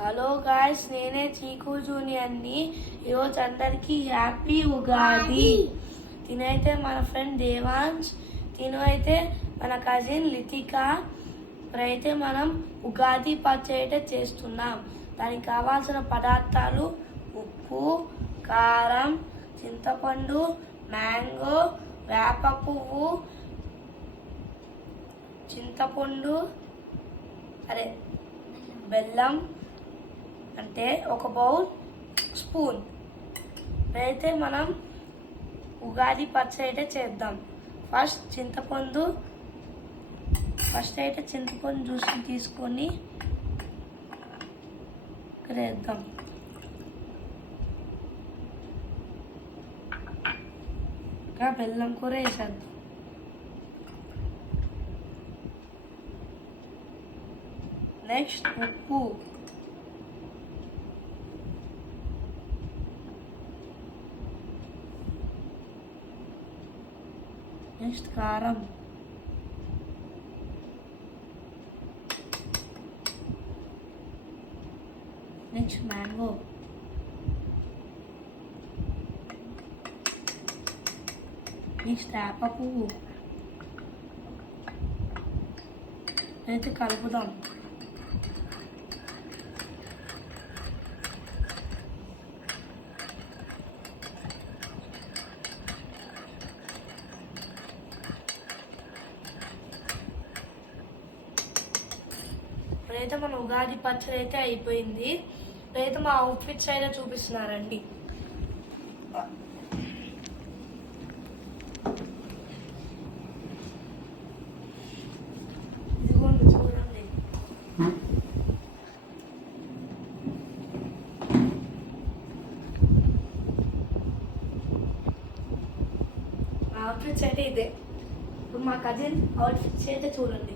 Hello guys, నేనే చీకు జూనియర్ని. ఈరోజు అందరికీ హ్యాపీ ఉగాది. తినైతే మన ఫ్రెండ్ దేవాంశ్, తిను అయితే మన కజిన్ లితిక. ఇప్పుడైతే మనం ఉగాది పచ్చడి అయితే చేస్తున్నాం. దానికి కావాల్సిన పదార్థాలు ఉప్పు, కారం, చింతపండు, మ్యాంగో, వేప పువ్వు, బెల్లం అంటే ఒక బౌల్, స్పూన్. అయితే మనం ఉగాది పచ్చడి అయితే చేద్దాం. ఫస్ట్ అయితే చింతపండు జ్యూస్ తీసుకొని ఇక్కడ వేద్దాం. ఇంకా బెల్లం కూర వేసేద్దాం. నెక్స్ట్ ఉప్పు, నెక్స్ట్ కారం, నెక్స్ట్ మ్యాంగో, నెక్స్ట్ వేప పువ్వు. అయితే కలుపుదాం. ఇప్పుడైతే మన ఉగాది పచ్చడి అయితే అయిపోయింది. ఇప్పుడైతే మా అవుట్ఫిట్స్ అయితే చూపిస్తున్నారండి. ఇదిగోండి చూడండి. మా అవుట్ఫిట్స్ అయితే ఇదే. ఇప్పుడు మా కజిన్ అవుట్ఫిట్స్ అయితే చూడండి.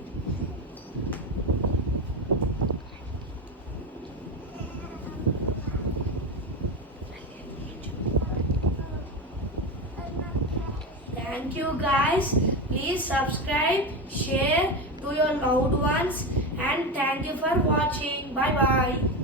Thank you guys. Please subscribe, share to your loved ones, and thank you for watching. Bye bye.